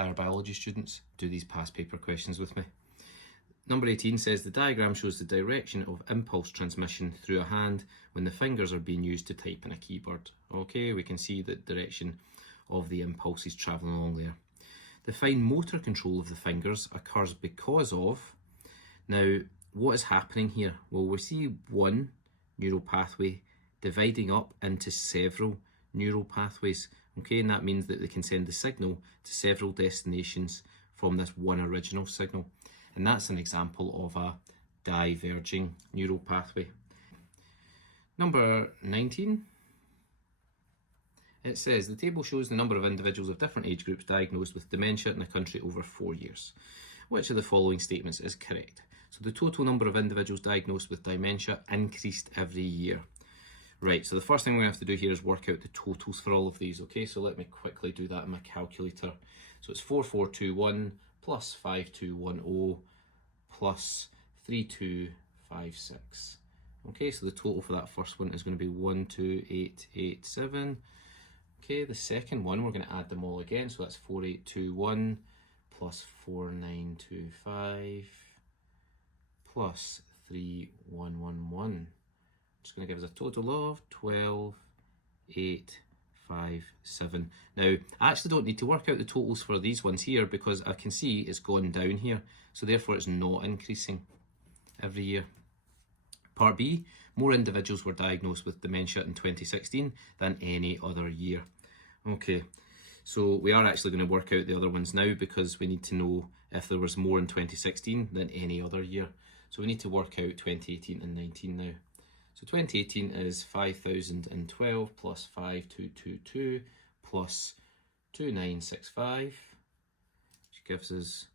higher biology students, do these past paper questions with me. Number 18 says the diagram shows the direction of impulse transmission through a hand when the fingers are being used to type in a keyboard. Okay, we can see the direction of the impulses travelling along there. The fine motor control of the fingers occurs because of, now what is happening here? Well, we see one neural pathway dividing up into several neural pathways, okay, and that means that they can send the signal to several destinations from this one original signal. And that's an example of a diverging neural pathway. Number 19, it says the table shows the number of individuals of different age groups diagnosed with dementia in the country over 4 years. Which of the following statements is correct? So the total number of individuals diagnosed with dementia increased every year. Right, so the first thing we have to do here is work out the totals for all of these, okay? So let me quickly do that in my calculator. So it's 4421 plus 5210 plus 3256. Okay, so the total for that first one is going to be 12887. Okay, the second one, we're going to add them all again. So that's 4821 plus 4925 plus 3111. It's going to give us a total of 12857. Now, I actually don't need to work out the totals for these ones here because I can see it's gone down here. So therefore it's not increasing every year. Part B, more individuals were diagnosed with dementia in 2016 than any other year. Okay, so we are actually going to work out the other ones now because we need to know if there was more in 2016 than any other year. So we need to work out 2018 and 19 now. So 2018 is 5012 plus 5222 plus 2965, which gives us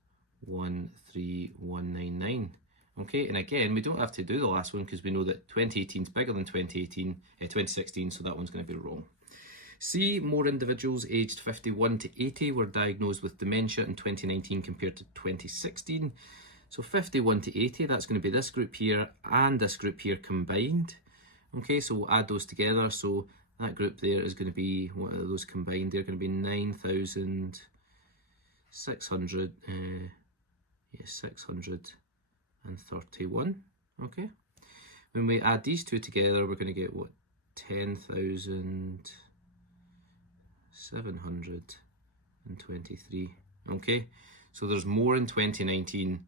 13199. Okay, and again, we don't have to do the last one because we know that 2018 is bigger than 2016, so that one's going to be wrong. C, more individuals aged 51 to 80 were diagnosed with dementia in 2019 compared to 2016. So 51 to 80, that's going to be this group here and this group here combined. Okay, so we'll add those together. So that group there is going to be, what are those combined? They're going to be 631. Okay. When we add these two together, we're going to get what? 10,723. Okay, so there's more in 2019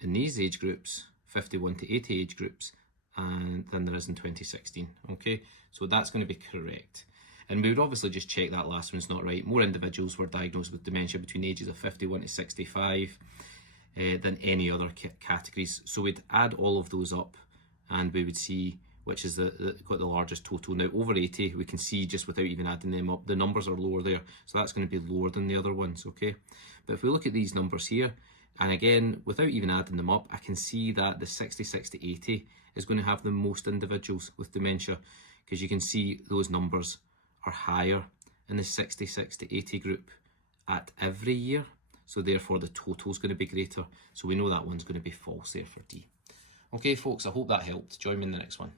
in these age groups, 51 to 80 age groups, and than there is in 2016. Okay, so that's going to be correct. And we would obviously just check that last one's not right. More individuals were diagnosed with dementia between ages of 51 to 65 than any other categories. So we'd add all of those up and we would see which is got the largest total. Now over 80, we can see just without even adding them up, the numbers are lower there. So that's going to be lower than the other ones, okay? But if we look at these numbers here, and again, without even adding them up, I can see that the 66 to 80 is going to have the most individuals with dementia, because you can see those numbers are higher in the 66 to 80 group at every year. So therefore the total is going to be greater. So we know that one's going to be false there for D. Okay folks, I hope that helped. Join me in the next one.